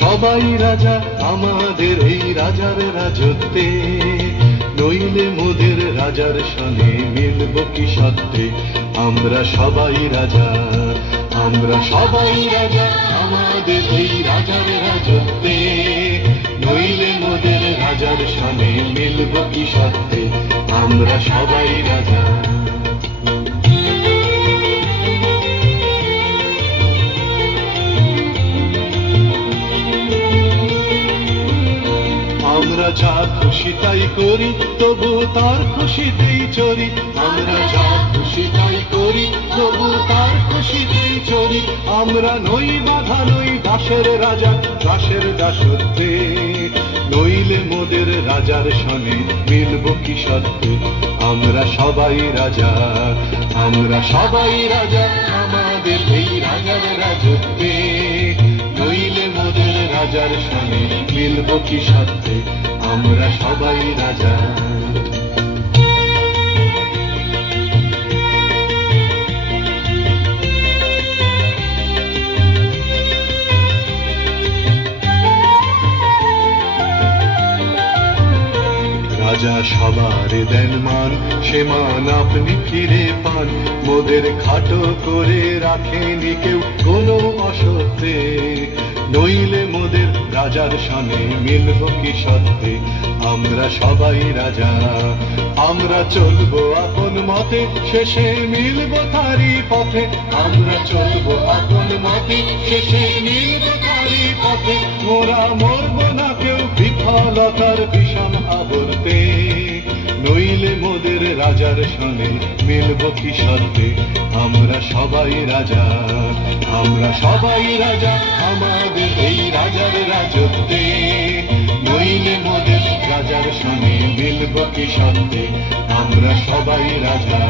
সবাই রাজা আমাদের এই রাজার রাজত্বে, নইলে মোদের রাজার সনে মিলব কি সত্ত্বে। আমরা সবাই রাজা, আমরা সবাই রাজা আমাদের এই রাজার রাজত্বে, নইলে মোদের রাজার সনে মিলব কি সত্ত্বে। আমরা সবাই রাজা। আমরা যা খুশি তাই করি, তবু তার খুশিতেই চরি। আমরা যা খুশি তাই করি, তবু তার খুশিতেই চরি। আমরা নই বাধা, নই দাসের রাজা, দাসের দাসত্বে, নইলে মোদের রাজার সনে মিলব কি সত্ত্বে। আমরা সবাই রাজা, আমরা সবাই রাজা আমাদের এই রাজার রাজত্বে, নইলে মোদের রাজার সনে মিলব কি সত্ত্বে। আমরা সবাই রাজা। রাজা সবার দেন মান, সে মান আপনি ফিরে পান। মোদের খাটো করে রাখেনি কেউ কোনো অসত্যে, নইলে মোদের রাজার সনে মিলব কি সত্ত্বে। আমরা সবাই রাজা, আমরা চলবো আপন মতে, শেষে মিলব তারই পথে। আমরা চলবো আপন মতে, শেষে মিলব তারই পথে। মোরা মরব না কেউ বিফলতার বিষম আবর্তে, নইলে মোদের রাজার সনে মিলব কি সত্ত্বে। আমরা সবাই রাজা, আমরা সবাই রাজা আমাদের এই রাজার রাজত্বে, নইলে মোদের রাজার সনে মিলব কি সত্ত্বে। আমরা সবাই রাজা।